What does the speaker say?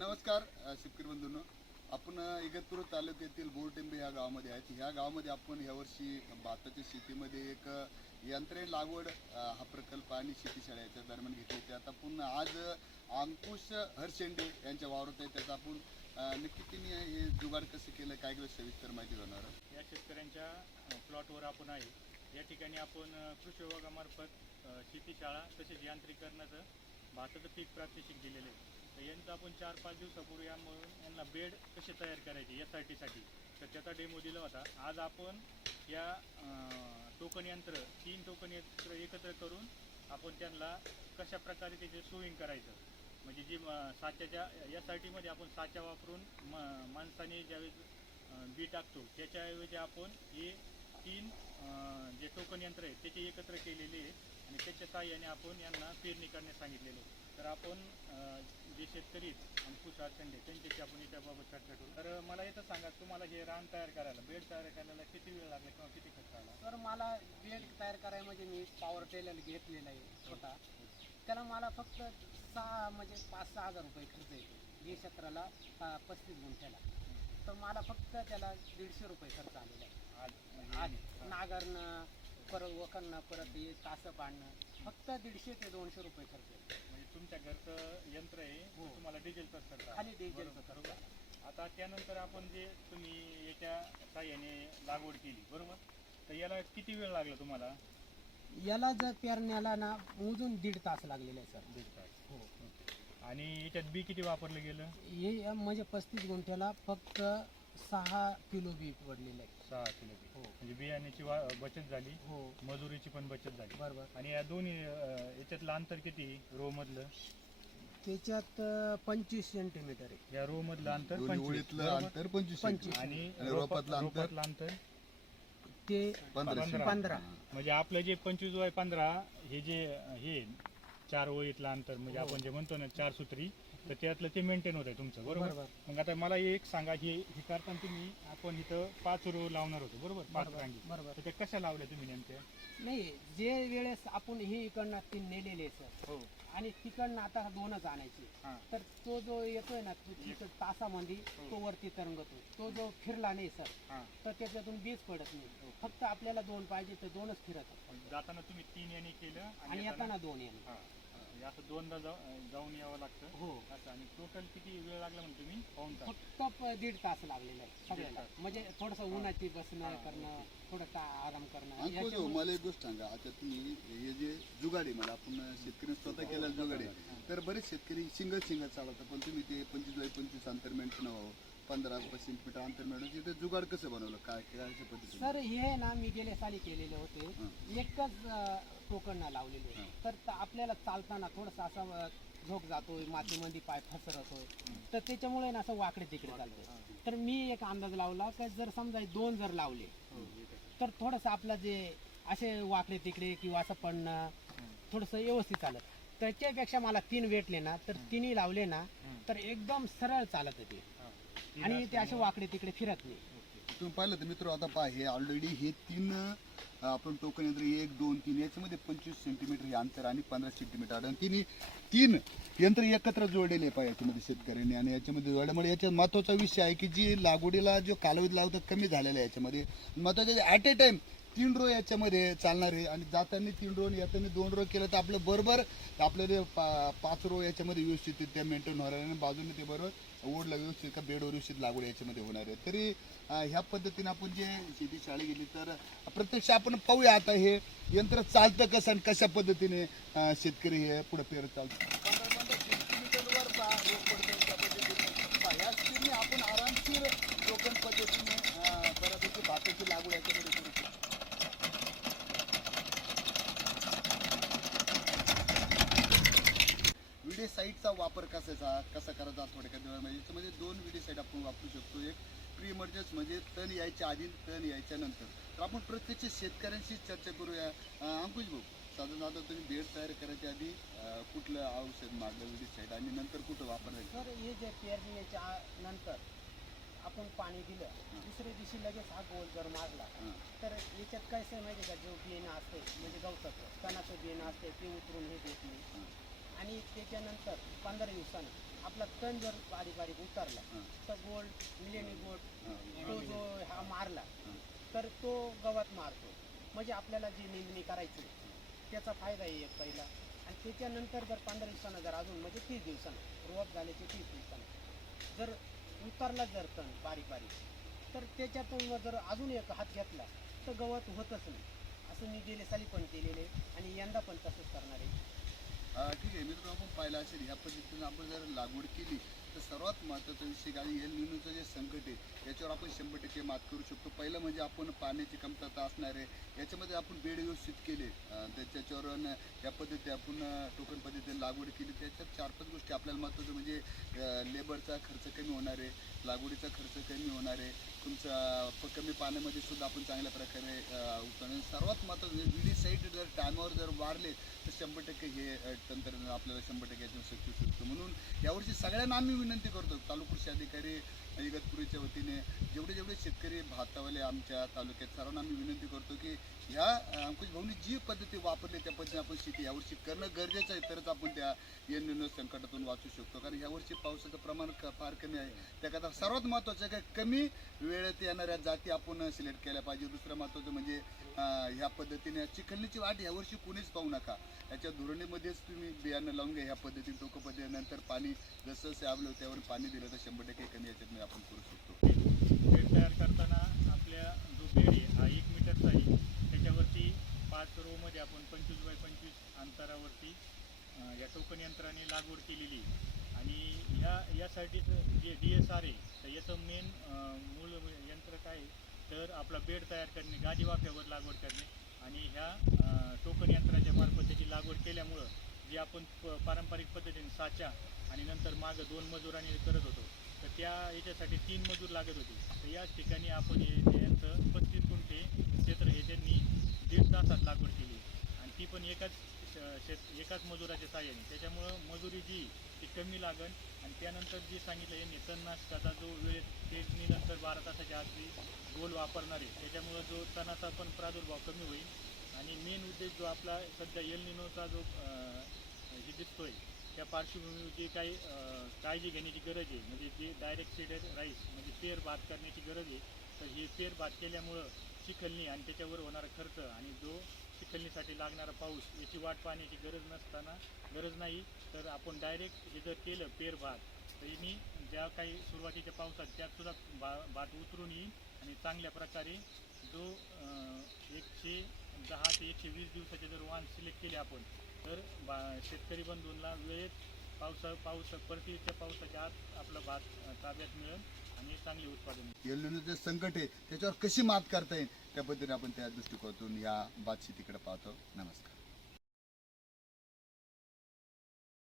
नमस्कार शेतकरी बंधूंनो, आपण इगतपुरी तालुक्यातील बोरटेंबे या गावामध्ये आहेत. ह्या गावामध्ये आपण यावर्षी भाताच्या शेतीमध्ये एक यंत्रे लागवड हा प्रकल्प आणि शेतीशाळा याच्या दरम्यान घेतले ते आता आपण आज अंकुश हरशेंडे यांच्या वावरात आहे. त्याचा आपण नक्की त्यांनी हे जुगाड कसं केलं काय केलं सविस्तर माहिती होणार आहे. या शेतकऱ्यांच्या प्लॉटवर आपण आहे. या ठिकाणी आपण कृषी विभागामार्फत शेतीशाळा तसेच यांत्रिकरणाचं भाताचं पीक प्रात्यक्षिक दिलेलं आहे. तर यांचं आपण 4-5 दिवसापूर्वी यांना बेड कसे तयार करायचे SRTसाठी तर त्याचा डेमो दिला होता. आज आपण या टोकन यंत्र 3 टोकन यंत्र एकत्र करून आपण त्यांना कशा प्रकारे त्याचे सोईंग करायचं म्हणजे जी साच्याच्या SRTमध्ये आपण साच्या वापरून माणसाने ज्यावेळेस बी टाकतो त्याच्याऐवजी आपण हे 3 जे टोकन यंत्र आहे त्याचे एकत्र केलेले आहे आणि त्याच्या साहाय्याने आपण यांना पेरणी करण्यास सांगितलेले आहे. तर आपण जे शेतकरी अंकुश हरशेंडे त्यांच्याशी आपण याच्याबाबत चर्चा करू. तर मला इथं सांगा, तुम्हाला हे रान तयार करायला बेड तयार करायला किती वेळ लागला किंवा किती खर्च आला? तर मला बेड तयार करायला म्हणजे मी पॉवर टेलर घेतलेला आहे छोटा. त्याला मला फक्त 5-6 हजार रुपये खर्च येतो. 20 क्षेत्राला 35 गुंठ्याला. तर मला फक्त त्याला 150 रुपये खर्च आलेला आहे. आज नागरणं परत वखरणं परत हे तासं पाडणं फक्त 150 ते 200 रुपये खर्च येतो. म्हणजे तुमच्या घरचं यंत्र आहे हो. तुम्हाला डिझेलचाच खर्च आला. खाली डिझेलचं बरोबर. खर्च. आता त्यानंतर आपण जे तुम्ही याच्या साहाय्याने लागवड केली बरोबर, तर याला किती वेळ लागला तुम्हाला? याला जर पेरण्याला ना मोजून 1.5 तास लागलेले आहे सर. 1.5 तास. हो. आणि याच्यात बी किती वापरलं गेलं? हे म्हणजे 35 गुंठ्याला फक्त 6 किलो बी पडलेलं आहे. 6 किलो बी. हो म्हणजे बियाण्याची बचत झाली, हो मजुरीची पण बचत झाली. बरोबर. आणि या दोन्ही याच्यातलं अंतर किती रो मधलं? त्याच्यात 25 सेंटीमीटर आहे. या रो मधलं अंतर दोन्ही 25 ओळीतलं बरोबर? अंतर 25 25. आणि आणि रोपातलं अंतर? रोपातलं अंतर ते 15. 15. म्हणजे आपलं जे 25/15 हे जे हे 4 ओळीतलं अंतर म्हणजे हो. आपण जे म्हणतो ना 4 सूत्री, तर त्यातलं ते मेंटेन होत आहे तुमचं बरोबर. बरोबर. मग आता मला एक सांगा, हे करताना तुम्ही आपण इथं 5 रो लावणार होतो बरोबर, 5 बरोबर. रांगी. बरोबर. तर ते कशा लावल्या तुम्ही नेमक्या? नाही, जे वेळेस आपण हे इकडनं 3 नेलेले सर हो. आणि तिकडनं आता 2च आणायचे. हां. तर तो जो येतोय ना तिथं तासामध्ये हो. तो वरती तरंगतो. तो जो फिरला नाही सर हां. तर त्याच्यातून बीज पडत नाही. हो. फक्त आपल्याला 2 पाहिजे तर 2च फिरत जाताना तुम्ही 3 याने केलं आणि येताना 2 येणे. हां. हे असं 2दा जाऊन यावं लागतं हो. असं. आणि टोटल किती वेळ लागला म्हणजे तुम्ही पाहून तास? फक्त 1.5 तास लागलेला आहे सगळ्याला. तास. म्हणजे थोडंसं उन्हाची बसणं हां. करणं थोडं आराम करणं अंकुश भाऊ, याच्यामुळे- मला एक गोष्ट सांगा. आता तुम्ही हे जे जुगाडी मला आपण शेतकरी स्वतः केलेलं जुगाडी तर बरेच शेतकरी सिंगल चालवतात, पण तुम्ही ते 25 अंतर मेंटेन व्हावं 15 सेंटीमीटर अंतर मेंटेन तिथे जुगाड कसं बनवलं काय काय अशा पद्धतीने? सर हे ना मी गेल्या साली केलेले होते. एकच टोकन लावलेले. हां. तर आपल्याला चालताना थोडंसं असा झोक जातोय मातीमध्ये पाय फसरतोय तर त्याच्यामुळे ना असं वाकडे तिकडे चालतंय. तर मी एक अंदाज लावला की जर समजा 2 जर लावले तर थोडंसं आपलं जे असे वाकडे तिकडे किंवा असं पडणं थोडंसं व्यवस्थित चालत. त्याच्यापेक्षा मला 3 भेटले ना तर 3ही लावले ना तर एकदम सरळ चालत होते आणि ते असे वाकडे तिकडे फिरत नाही. तुम्ही पाहिलं तर मित्र आता पहा हे ऑलरेडी हे 3 आपण टोकन यंत्र 1, 2, 3 याच्यामध्ये 25 सेंटीमीटर हे अंतर आणि 15 सेंटीमीटर आणि 3 यंत्र एकत्र जोडलेले आहे याच्यामध्ये शेतकऱ्यांनी. आणि याच्यामध्ये जोडल्यामुळे याच्यात महत्त्वाचा विषय आहे की जी लागवडीला जो कालावधी लावतात कमी झालेला आहे याच्यामध्ये. महत्त्वाचं ॲट ए टाइम 3 रो याच्यामध्ये चालणार आहे आणि जाताना 3 रो आणि येताना 2 रो केलं तर आपलं बरोबर आपल्याला 5 रो याच्यामध्ये व्यवस्थित त्या मेंटेन होणार आहे आणि बाजूने ते बरोबर ओढला व्यवस्थित का बेडवर व्यवस्थित लागवड याच्यामध्ये होणार आहे. तरी ह्या पद्धतीने आपण जे शेती शाळा गेली तर प्रत्यक्ष आपण पाहूया आता हे यंत्र चालतं कसं आणि कशा पद्धतीने शेतकरी हे पुढे पेरत चालतं. 15 सेंटीमीटरवर रोप पडतो त्या पद्धतीने ह्या स्थितीने आपण आरामशीर टोकन पद्धतीने बऱ्यापैकी भाताची लागवड याच्यामध्ये करू शकतो. विडीसाईडचा वापर कसा करायचा थोडक्यात म्हणजे याच्यामध्ये 2 विडीसाईड आपण वापरू शकतो. एक प्री इमर्जन्स म्हणजे तण यायच्या आधी तण यायच्या नंतर. तर आपण प्रत्यक्ष शेतकऱ्यांशी चर्चा करूया. अंकुश भाऊ, साधारण तुम्ही बेड तयार करायच्या आधी कुठलं औषध मारलं विडीसाईड आणि नंतर कुठं वापरायचं? तर हे जे पेरणीच्या नंतर आपण पाणी दिलं दुसऱ्या दिवशी लगेच हा गोल जर मारला तर याच्यात काय आहे माहिती का, जो बियाणं असते म्हणजे गवताचं तणाचं बियाणं असते ते उतरून हे देत नाही. आणि त्याच्यानंतर 15 दिवसानं आपला तण जर बारीक बारीक उतरला हां. तर गोल्ड मिलेनी गोल्ड हां. तो जो हा मारला हां. तर तो गवत मारतो. म्हणजे आपल्याला जी निंदणी करायची त्याचा फायदा आहे एक पहिला. आणि त्याच्यानंतर जर 15 दिवसानं जर अजून म्हणजे 30 दिवसानं रोप झाल्याचे 30 दिवसानं जर उतरला जर तण बारीक बारीक तर त्याच्यातून जर अजून एक हात घेतला तर गवत होतच नाही. असं मी गेले साली पण केलेले आणि यंदा पण तसंच करणार आहे. ठीक आहे मित्र, आपण पाहिलं असेल ह्या पद्धतीनं आपण जर लागवड केली तर सर्वात महत्त्वाचा विषय आणि एल निनोचं जे संकट आहे याच्यावर आपण 100% मात करू शकतो. पहिलं म्हणजे आपण पाण्याची कमतरता असणार आहे, याच्यामध्ये आपण बेड व्यवस्थित केले, त्याच्यावर या पद्धती आपण टोकन पद्धतीने लागवड केली, त्याच्यात 4-5 गोष्टी आपल्याला महत्त्वाचं म्हणजे लेबरचा खर्च कमी होणार आहे, लागवडीचा खर्च कमी होणार आहे, तुमचा कमी पाण्यामध्ये सुद्धा आपण चांगल्या प्रकारे उत्पन्न. सर्वात महत्त्वाचं म्हणजे विडीसाईड जर टायमावर जर वाढले तर 100% हे तंत्रज्ञान आपल्याला 100% यातून शिकू शकतो. म्हणून यावर्षी सगळ्यांना आम्ही विनंती करतो, तालुका कृषी अधिकारी इगतपुरीच्या वतीने जेवढे शेतकरी भातावाले आमच्या तालुक्यात सर्वांना आम्ही विनंती करतो की ह्या अंकुश भाऊनी जी पद्धती वापरली त्या पद्धतीने आपण शेती यावर्षी करणं गरजेचं आहे, तरच आपण त्या एल निनो संकटातून वाचू शकतो. कारण यावर्षी पावसाचं प्रमाण फार कमी आहे. त्याकरता सर्वात महत्त्वाचं आहे की कमी वेळेत येणाऱ्या जाती आपण सिलेक्ट केल्या पाहिजे. दुसरं महत्त्वाचं म्हणजे ह्या पद्धतीने चिखलनीची वाट यावर्षी कोणीच पाहू नका, याच्या धोरणीमध्येच तुम्ही बियाणं लावून घ्या. ह्या पद्धतीने टोकं पद्धतीनंतर पाणी जसं आवलं त्यावर पाणी दिलं तर 100% कमी याच्यात आपण करू शकतो. बेड तयार करताना आपल्या जो बेड आहे हा 1 मीटरचा आहे. त्याच्यावरती 5 रोमध्ये आपण 25 बाय 25 अंतरावरती या टोकन यंत्राने लागवड केलेली आहे. आणि यासाठीचं जे DSR आहे तर याचं मेन मूळ यंत्र काय आहे तर आपला बेड तयार करणे, गादी वाफ्यावर लागवड करणे. आणि ह्या टोकन यंत्राच्या मार्फत त्याची लागवड केल्यामुळं जे आपण पारंपरिक पद्धतीने साचा आणि नंतर मागं 2 मजुरांनी करत होतो तर त्या याच्यासाठी 3 मजूर लागत होते. तर याच ठिकाणी आपण यांचं 35 गुंठे क्षेत्र हे त्यांनी 1.5 तासात लागवड केली आणि ती पण एकाच मजुराच्या साहाय्याने. त्याच्यामुळं मजुरी जी ती कमी लागन. आणि त्यानंतर जे सांगितलं यांनी तणनाशकाचा जो वेळेत पेरणीनंतर 12 तासाच्या आधी गोल वापरणार आहे त्याच्यामुळं जो तणाचा पण प्रादुर्भाव कमी होईल. आणि मेन उद्देश जो आपला सध्या एल निनोचा जो हे दिसतोय त्या पार्श्वभूमीवर जी काही काळजी घेण्याची गरज आहे म्हणजे जे डायरेक्ट सीडेड राईस म्हणजे पेर भात करण्याची गरज आहे. तर हे पेर भात केल्यामुळं चिखलणी आणि त्याच्यावर होणारा खर्च आणि जो चिखलणीसाठी लागणारा पाऊस याची वाट पाहण्याची गरज नाही. तर आपण डायरेक्ट हे जर केलं पेर भात तर यांनी ज्या काही सुरुवातीच्या पावसात त्यातसुद्धा भात उतरून येईल आणि चांगल्या प्रकारे जो 110 ते 120 दिवसाचे जर वाण सिलेक्ट केले आपण तर शेतकरी बंधूंना वेळेत परतीच्या पावसाच्या आत आपला भात ताब्यात मिळेल आणि चांगले उत्पादन मिळेल. एल निनोचं जे संकट आहे त्याच्यावर कशी मात करता येईल त्या पद्धतीने आपण त्या दृष्टिकोनातून या भात शेतीकडे पाहतो. नमस्कार.